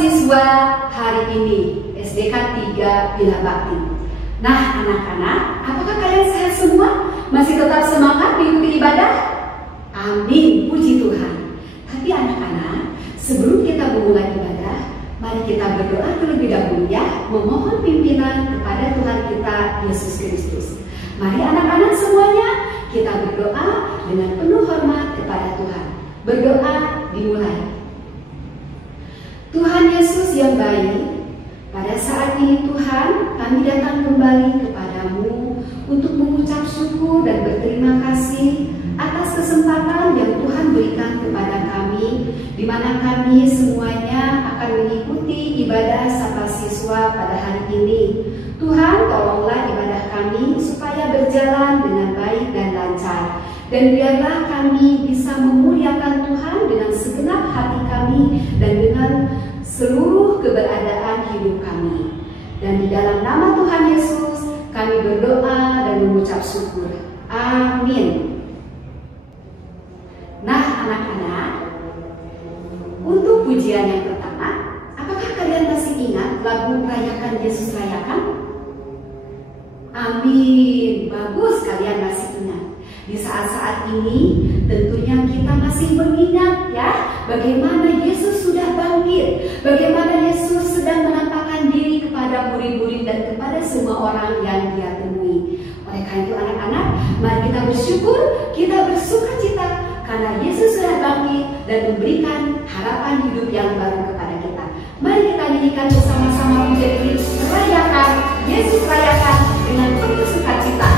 siswa hari ini SDK 3 Bila Bakti. Nah anak-anak, apakah kalian sehat semua? Masih tetap semangat mengikuti ibadah? Amin, puji Tuhan. Tapi anak-anak, sebelum kita memulai ibadah, mari kita berdoa terlebih dahulu ya, memohon pimpinan kepada Tuhan kita Yesus Kristus. Mari anak-anak semuanya, kita berdoa dengan penuh hormat kepada Tuhan. Berdoa dimulai. Tuhan Yesus yang baik, pada saat ini Tuhan, kami datang kembali kepadamu untuk mengucap syukur dan berterima kasih atas kesempatan yang Tuhan berikan kepada kami, di mana kami semuanya akan mengikuti ibadah Sapa Siswa pada hari ini. Tuhan, tolonglah ibadah kami supaya berjalan dengan baik dan lancar, dan biarlah kami bisa memuliakan Tuhan dengan segenap hati kami dan dengan seluruh keberadaan hidup kami. Dan di dalam nama Tuhan Yesus kami berdoa dan mengucap syukur. Amin. Nah anak-anak, untuk pujian yang pertama, apakah kalian masih ingat lagu Rayakan Yesus Rayakan? Amin, bagus kalian masih ingat. Di saat-saat ini tentunya kita masih mengingat ya, bagaimana Yesus sudah bangkit, bagaimana Yesus sedang menampakkan diri kepada murid-murid dan kepada semua orang yang Dia temui. Oleh karena itu anak-anak, mari kita bersyukur, kita bersukacita karena Yesus sudah bangkit dan memberikan harapan hidup yang baru kepada kita. Mari kita nyanyikan bersama-sama pujian ini, Rayakan Yesus Rayakan dengan penuh sukacita.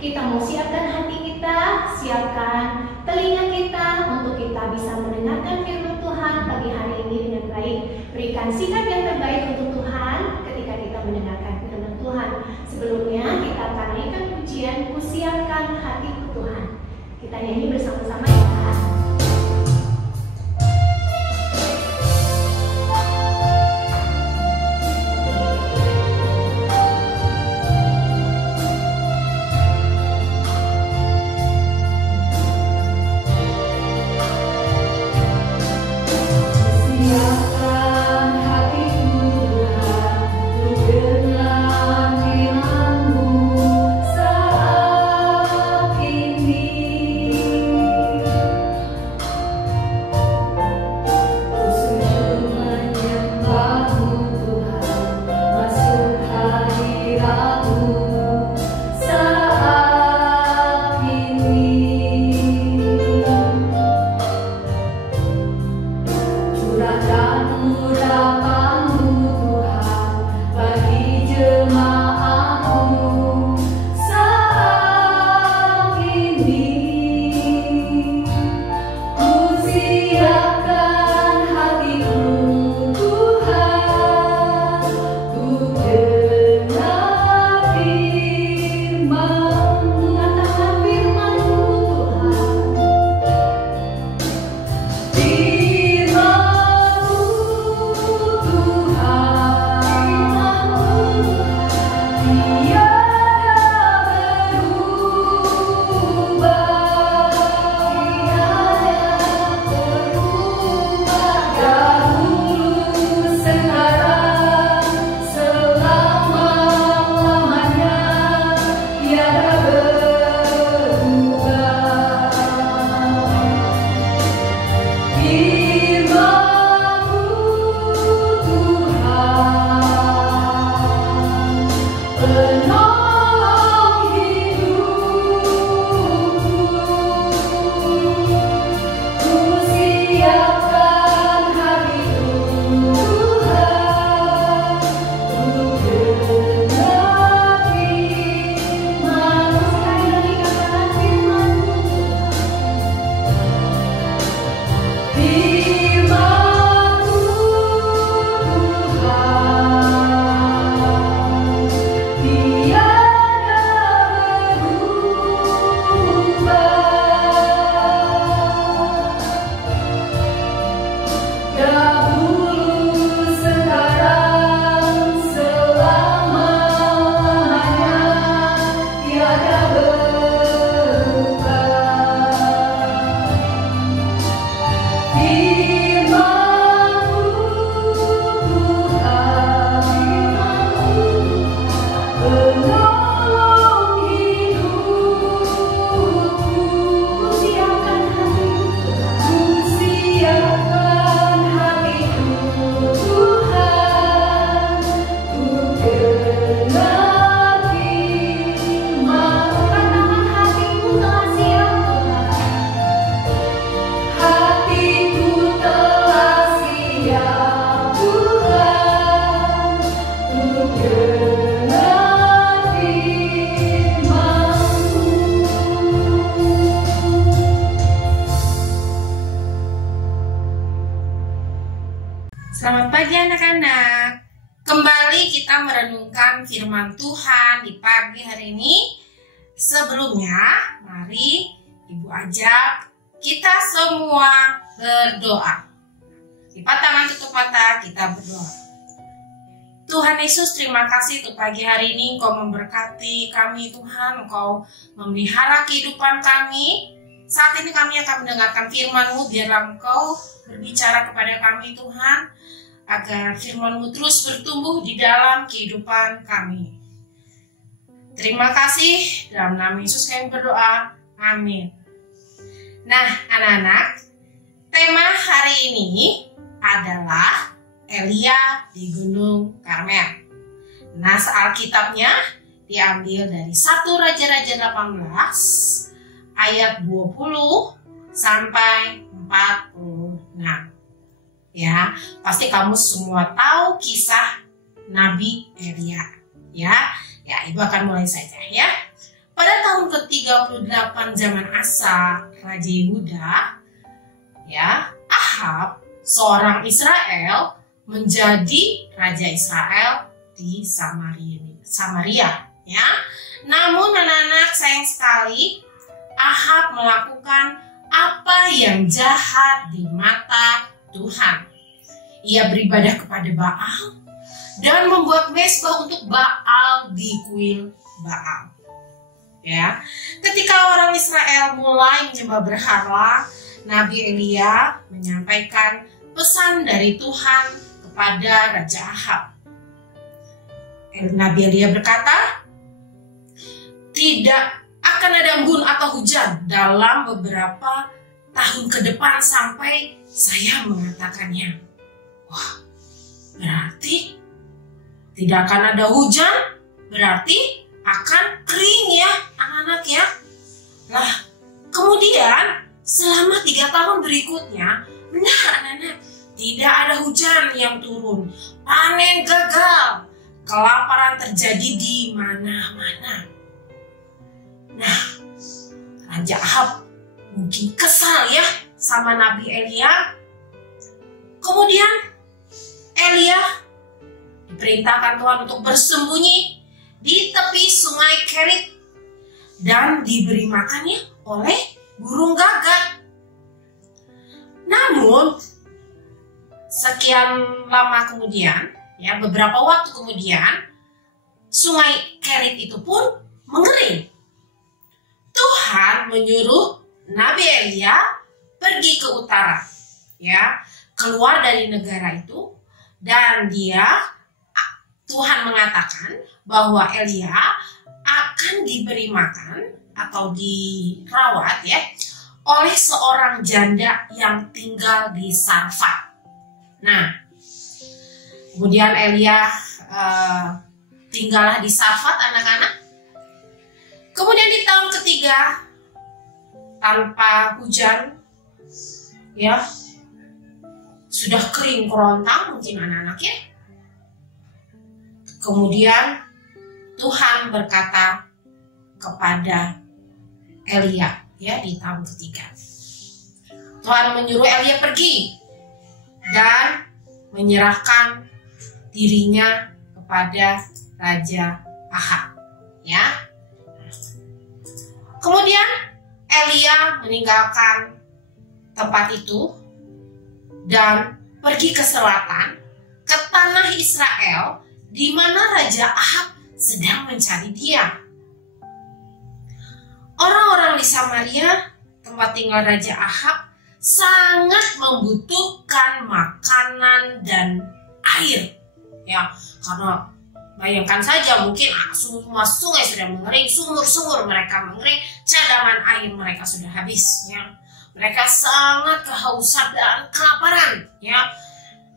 Kita mau siapkan hati kita, siapkan telinga kita untuk kita bisa mendengarkan firman Tuhan pagi hari ini dengan baik. Berikan sikap yang terbaik untuk Tuhan ketika kita mendengarkan firman Tuhan. Sebelumnya kita akan naikkan pujian, Ku Siapkan siapkan hatiku Tuhan. Kita nyanyi bersama-sama ya. Selamat pagi anak-anak. Kembali kita merenungkan firman Tuhan di pagi hari ini. Sebelumnya, mari Ibu ajak kita semua berdoa. Lipat tangan, tutup mata, kita berdoa. Tuhan Yesus, terima kasih untuk pagi hari ini Engkau memberkati kami Tuhan. Engkau memelihara kehidupan kami. Saat ini kami akan mendengarkan firman-Mu. Biarlah Engkau berbicara kepada kami Tuhan, agar firman-Mu terus bertumbuh di dalam kehidupan kami. Terima kasih, dalam nama Yesus kami berdoa, amin. Nah anak-anak, tema hari ini adalah Elia di Gunung Karmel. Nah, Alkitabnya diambil dari 1 Raja-Raja 18 ayat 20 sampai 46. Ya, pasti kamu semua tahu kisah Nabi Elia. Ya, Ibu akan mulai saja ya. Pada tahun ke-38 zaman Asa, Raja Yehuda, ya, Ahab, seorang Israel, menjadi Raja Israel di Samaria. Ya. Namun anak-anak sayang sekali kali Ahab melakukan apa yang jahat di mata Tuhan. Ia beribadah kepada Baal dan membuat mezbah untuk Baal di kuil Baal. Ya, ketika orang Israel mulai menyembah berhala, Nabi Elia menyampaikan pesan dari Tuhan kepada Raja Ahab. Nabi Elia berkata, tidak akan ada embun atau hujan dalam beberapa tahun ke depan sampai saya mengatakannya. Wah, berarti tidak akan ada hujan, berarti akan kering ya anak-anak ya. Lah, kemudian selama 3 tahun berikutnya, benar anak-anak, tidak ada hujan yang turun, panen gagal, kelaparan terjadi di mana-mana. Nah, Raja Ahab mungkin kesal ya sama Nabi Elia. Kemudian Elia diperintahkan Tuhan untuk bersembunyi di tepi sungai Kerit dan diberi makannya oleh burung gagak. Namun sekian lama kemudian, ya beberapa waktu kemudian, sungai Kerit itu pun mengering. Tuhan menyuruh Nabi Elia pergi ke utara, ya, keluar dari negara itu, dan Tuhan mengatakan bahwa Elia akan diberi makan atau dirawat ya oleh seorang janda yang tinggal di Sarfat. Nah, kemudian Elia tinggallah di Sarfat anak-anak. Kemudian di tahun ketiga tanpa hujan ya, sudah kering kerontang mungkin anak-anak ya. Kemudian Tuhan berkata kepada Elia ya di tahun ketiga. Tuhan menyuruh Elia pergi dan menyerahkan dirinya kepada Raja Ahab ya. Kemudian Elia meninggalkan tempat itu dan pergi ke selatan, ke tanah Israel, di mana Raja Ahab sedang mencari dia. Orang-orang di Samaria, tempat tinggal Raja Ahab, sangat membutuhkan makanan dan air. Ya, karena bayangkan saja mungkin semua sungai sudah mengering, sumur-sumur mereka mengering, cadangan air mereka sudah habis. Ya. Mereka sangat kehausan dan kelaparan. Ya,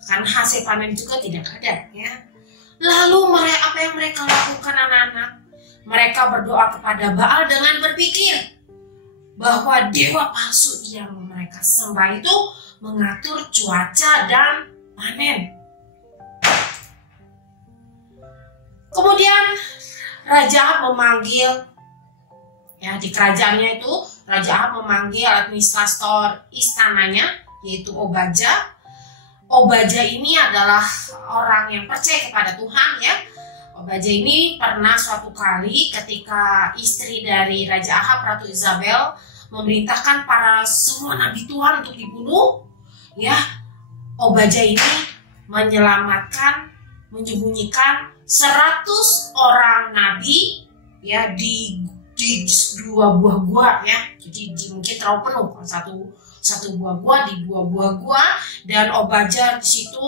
karena hasil panen juga tidak ada. Ya. Lalu apa yang mereka lakukan anak-anak? Mereka berdoa kepada Baal dengan berpikir bahwa dewa palsu yang mereka sembah itu mengatur cuaca dan panen. Kemudian Raja Ahab memanggil, ya di kerajaannya itu Raja Ahab memanggil administrator istananya yaitu Obadja. Obadja ini adalah orang yang percaya kepada Tuhan ya. Obadja ini pernah suatu kali ketika istri dari Raja Ahab, Ratu Isabel, memerintahkan para semua nabi Tuhan untuk dibunuh, ya. Obadja ini menyembunyikan 100 orang nabi ya di 2 buah gua ya. Jadi mungkin terlalu penuh satu buah gua di 2 buah gua, dan Obadja di situ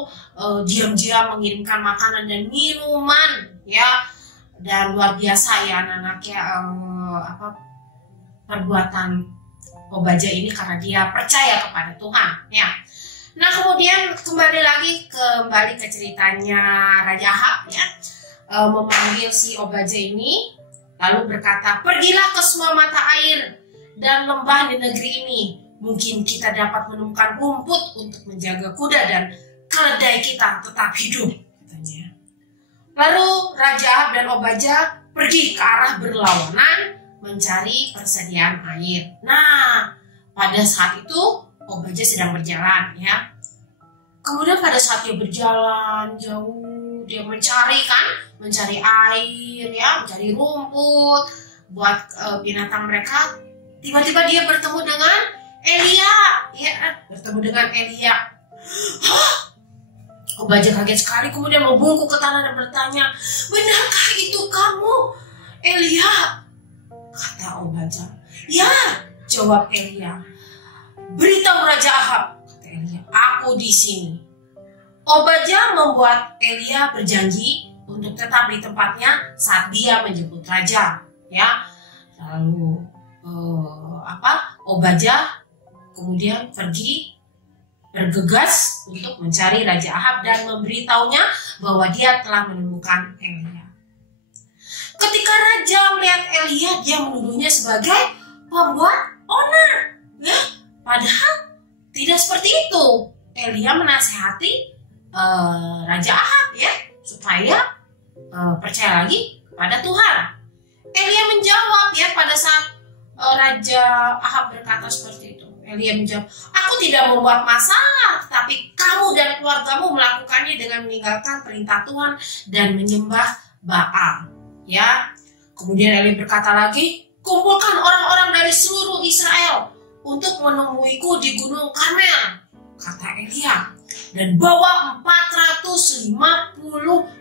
diam-diam mengirimkan makanan dan minuman ya, dan luar biasa ya anak-anak ya perbuatan Obadja ini karena dia percaya kepada Tuhan ya. Nah kemudian kembali ke ceritanya Raja Ahab ya, memanggil si Obadja ini lalu berkata, pergilah ke semua mata air dan lembah di negeri ini. Mungkin kita dapat menemukan rumput untuk menjaga kuda dan keledai kita tetap hidup, katanya. Lalu Raja Ahab dan Obadja pergi ke arah berlawanan mencari persediaan air. Nah, pada saat itu Obadja sedang berjalan ya. Kemudian pada saat dia berjalan jauh, dia mencari air ya, mencari rumput buat binatang mereka. Tiba-tiba dia bertemu dengan Elia, ya, bertemu dengan Elia. Obadja kaget sekali, kemudian membungkuk ke tanah dan bertanya, benarkah itu kamu, Elia? Kata Obadja. Ya, jawab Elia. Beritahu Raja Ahab, kata Elia, aku di sini. Obadja membuat Elia berjanji untuk tetap di tempatnya saat dia menjemput raja, ya. Lalu Obadja kemudian pergi bergegas untuk mencari Raja Ahab dan memberitahunya bahwa dia telah menemukan Elia. Ketika raja melihat Elia, dia menuduhnya sebagai pembuat onar, ya. Padahal tidak seperti itu. Elia menasihati Raja Ahab, ya, supaya percaya lagi pada Tuhan. Elia menjawab, ya, pada saat Raja Ahab berkata seperti itu. Elia menjawab, aku tidak membuat masalah, tapi kamu dan keluargamu melakukannya dengan meninggalkan perintah Tuhan dan menyembah Baal. Ya, kemudian Elia berkata lagi, kumpulkan orang-orang dari seluruh Israel untuk menemuiku di Gunung Karmel, kata Elia, dan bawa 450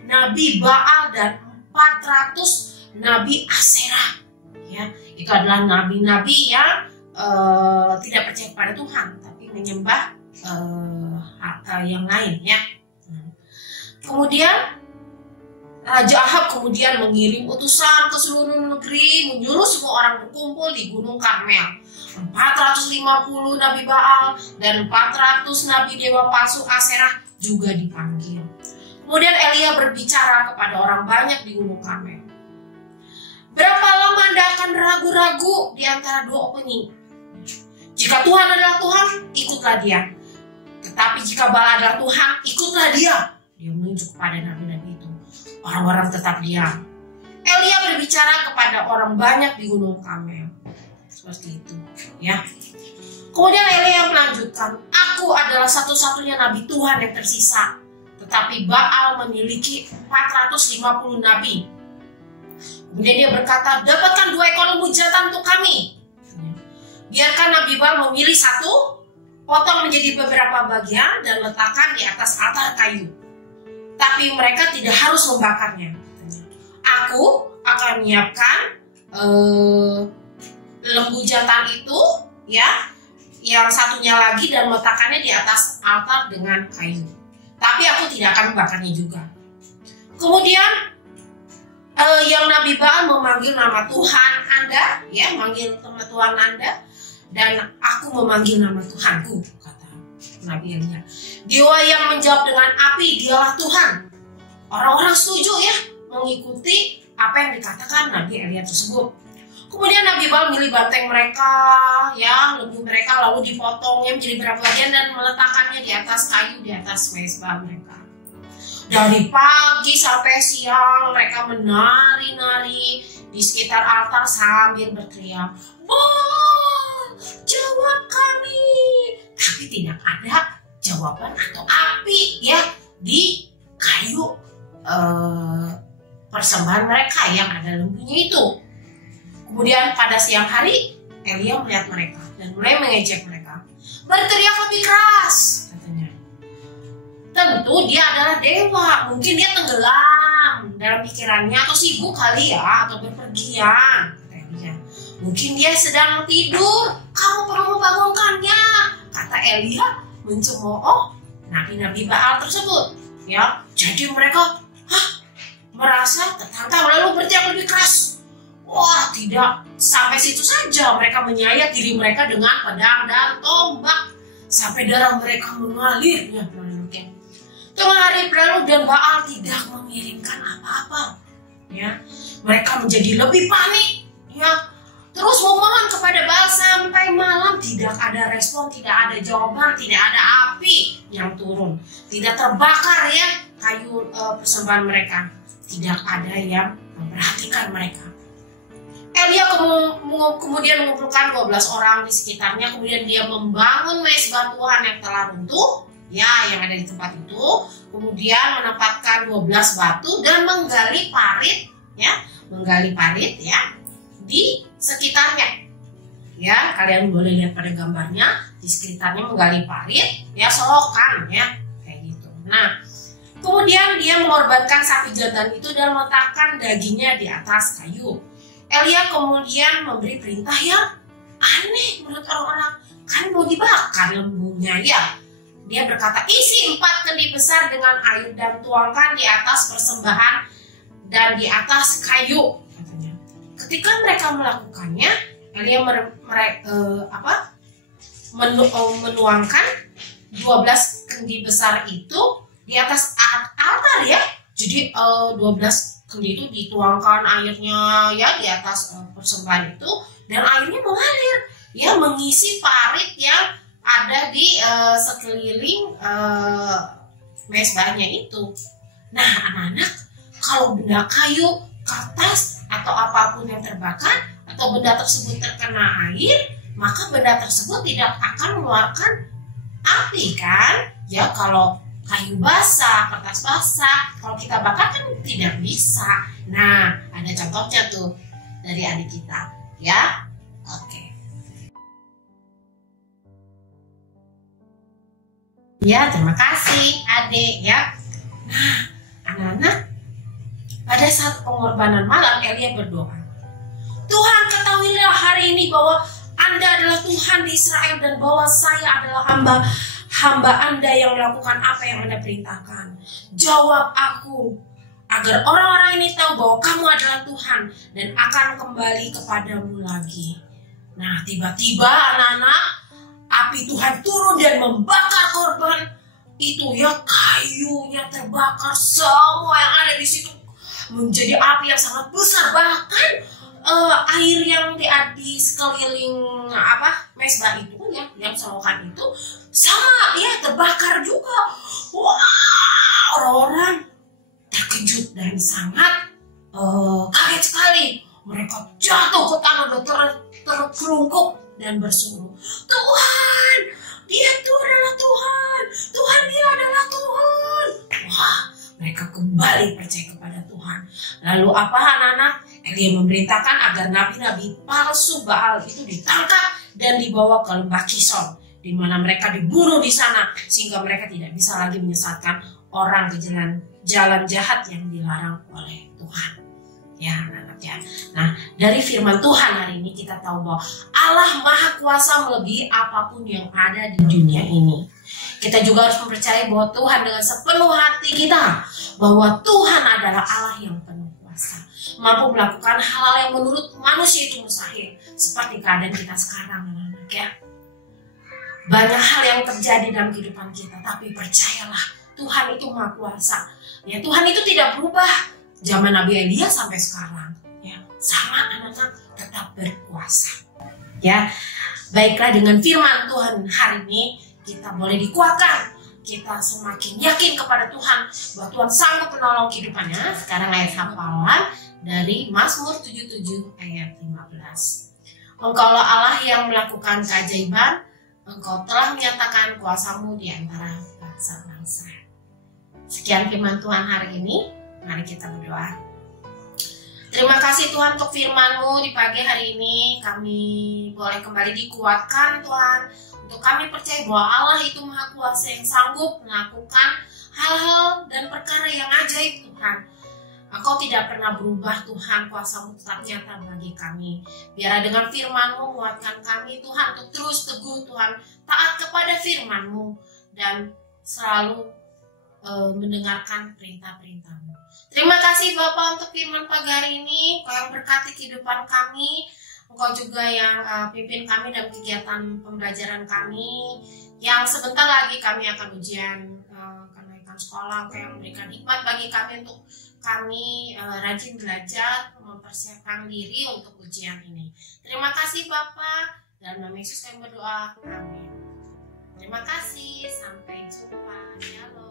nabi Baal dan 400 nabi Aserah. Ya, itu adalah nabi-nabi yang tidak percaya kepada Tuhan, tapi menyembah yang lain, ya. Kemudian Raja Ahab kemudian mengirim utusan ke seluruh negeri, menyuruh semua orang berkumpul di Gunung Karmel. 450 nabi Baal dan 400 nabi dewa palsu Aserah juga dipanggil. Kemudian Elia berbicara kepada orang banyak di Gunung Karmel. Berapa lama Anda akan ragu-ragu di antara dua opini? Jika Tuhan adalah Tuhan, ikutlah dia. Tetapi jika Baal adalah Tuhan, ikutlah dia. Dia menunjuk kepada nabi-nabi itu. Orang-orang tetap diam. Elia berbicara kepada orang banyak di Gunung Karmel. Seperti itu, ya. Kemudian Elia melanjutkan, aku adalah satu-satunya nabi Tuhan yang tersisa. Tetapi Baal memiliki 450 nabi. Kemudian dia berkata, dapatkan 2 ekor lembu jantan untuk kami. Biarkan Nabi Baal memilih satu, potong menjadi beberapa bagian dan letakkan di atas altar kayu. Tapi mereka tidak harus membakarnya. Aku akan menyiapkan lembu jantan itu, ya, yang satunya lagi dan meletakkannya di atas altar dengan kayu. Tapi aku tidak akan membakarnya juga. Kemudian yang Nabi Baal memanggil nama Tuhan Anda, ya, manggil nama Tuhan Anda, dan aku memanggil nama Tuhanku, kata Nabi Elia. Dewa yang menjawab dengan api, dialah Tuhan. Orang-orang setuju, ya, mengikuti apa yang dikatakan Nabi Elia tersebut. Kemudian Nabi Baal memilih banteng mereka, ya, lembu mereka, lalu dipotongnya menjadi beberapa bagian dan meletakkannya di atas kayu di atas mezbah mereka. Dari pagi sampai siang mereka menari-nari di sekitar altar sambil berteriak, Baal, jawab kami. Tapi tidak ada jawaban atau api, ya, di kayu persembahan mereka yang ada lembunya itu. Kemudian pada siang hari Elia melihat mereka dan mulai mengejek mereka. Berteriak lebih keras, katanya. Tentu dia adalah dewa, mungkin dia tenggelam dalam pikirannya atau sibuk kali, ya, atau berpergian, kata Elia. Mungkin dia sedang tidur, kamu perlu membangunkannya, kata Elia mencemooh nabi-nabi Baal tersebut, ya. Jadi mereka merasa tertantang lalu berteriak lebih keras. Wah, tidak sampai situ saja, mereka menyayat diri mereka dengan pedang dan tombak sampai darah mereka mengalir. Tengah hari berlalu dan Baal tidak mengirimkan apa-apa, ya. Mereka menjadi lebih panik, ya. Terus memohon kepada Baal sampai malam, tidak ada respon, tidak ada jawaban, tidak ada api yang turun, tidak terbakar, ya, kayu persembahan mereka. Tidak ada yang memperhatikan mereka. Elia kemudian mengumpulkan 12 orang di sekitarnya, kemudian dia membangun mezbah Tuhan yang telah runtuh, ya, yang ada di tempat itu. Kemudian menempatkan 12 batu dan menggali parit, ya, di sekitarnya. Ya, kalian boleh lihat pada gambarnya, di sekitarnya menggali parit, ya solokan ya, kayak gitu. Nah, kemudian dia mengorbankan sapi jantan itu dan meletakkan dagingnya di atas kayu. Elia kemudian memberi perintah yang aneh menurut orang-orang, kan mau dibakar lembunya ya. Dia berkata, isi 4 kendi besar dengan air dan tuangkan di atas persembahan dan di atas kayu, katanya. Ketika mereka melakukannya, Elia menuangkan 12 kendi besar itu di atas altar ya. Jadi 12 kendi itu dituangkan airnya ya di atas persembahan itu, dan airnya mengalir ya, mengisi parit yang ada di sekeliling mezbahnya itu. Nah, anak-anak, kalau benda kayu, kertas, atau apapun yang terbakar atau benda tersebut terkena air, maka benda tersebut tidak akan mengeluarkan api kan? Ya, kalau kayu basah, kertas basah, kalau kita bakar kan tidak bisa. Nah, ada contohnya tuh dari adik kita, ya. Oke. Ya, terima kasih adik ya. Nah, anak-anak, pada saat pengorbanan malam, Elia berdoa, Tuhan, ketahuilah hari ini bahwa Anda adalah Tuhan di Israel dan bahwa saya adalah hamba Anda yang melakukan apa yang Anda perintahkan. Jawab aku agar orang-orang ini tahu bahwa kamu adalah Tuhan dan akan kembali kepadamu lagi. Nah, tiba-tiba anak-anak, api Tuhan turun dan membakar korban itu ya, kayunya terbakar, semua yang ada di situ menjadi api yang sangat besar. Bahkan air yang di sekeliling mezbah itu ya, yang solokan itu sama ya, terbakar juga. Wah, orang-orang terkejut dan sangat kaget sekali. Mereka jatuh ke tanah dan terkerungkuk dan berseru, Tuhan, dia itu adalah Tuhan, Tuhan dia adalah Tuhan. Wah, mereka kembali percaya kepada Tuhan. Lalu apa anak-anak? Elia memerintahkan agar nabi-nabi palsu Baal itu ditangkap dan dibawa ke lembah Kison, di mana mereka dibunuh di sana sehingga mereka tidak bisa lagi menyesatkan orang ke jalan jahat yang dilarang oleh Tuhan. Ya, anak-anak ya. Nah, dari firman Tuhan hari ini kita tahu bahwa Allah Maha Kuasa melebihi apapun yang ada di dunia ini. Kita juga harus mempercayai bahwa Tuhan dengan sepenuh hati kita, bahwa Tuhan adalah Allah yang penuh kuasa, mampu melakukan hal-hal yang menurut manusia itu mustahil, seperti keadaan kita sekarang, anak-anak ya. Banyak hal yang terjadi dalam kehidupan kita, tapi percayalah, Tuhan itu Maha Kuasa. Ya, Tuhan itu tidak berubah. Zaman Nabi Elia sampai sekarang, ya, sama anak-anak tetap berkuasa. Ya, baiklah, dengan firman Tuhan hari ini kita boleh dikuatkan, kita semakin yakin kepada Tuhan bahwa Tuhan sanggup menolong kehidupannya. Sekarang ayat hafalan dari Mazmur 77 ayat 15. Engkaulah Allah yang melakukan keajaiban, Engkau telah menyatakan kuasamu di antara bangsa-bangsa. Sekian firman Tuhan hari ini. Mari kita berdoa. Terima kasih Tuhan untuk firman-Mu di pagi hari ini. Kami boleh kembali dikuatkan Tuhan. Untuk kami percaya bahwa Allah itu Maha Kuasa yang sanggup melakukan hal-hal dan perkara yang ajaib Tuhan. Engkau tidak pernah berubah Tuhan, kuasa-Mu tetap nyata bagi kami. Biarlah dengan firman-Mu menguatkan kami Tuhan untuk terus teguh Tuhan, taat kepada firman-Mu dan selalu mendengarkan perintah-perintah-Mu. Terima kasih Bapak untuk firman pagi hari ini. Engkau yang berkati kehidupan kami. Engkau juga yang pimpin kami dalam kegiatan pembelajaran kami. Yang sebentar lagi kami akan ujian kenaikan sekolah. Engkau yang memberikan hikmat bagi kami untuk kami rajin belajar, mempersiapkan diri untuk ujian ini. Terima kasih Bapak. Dalam nama Yesus kami berdoa. Amin. Terima kasih. Sampai jumpa. Shalom.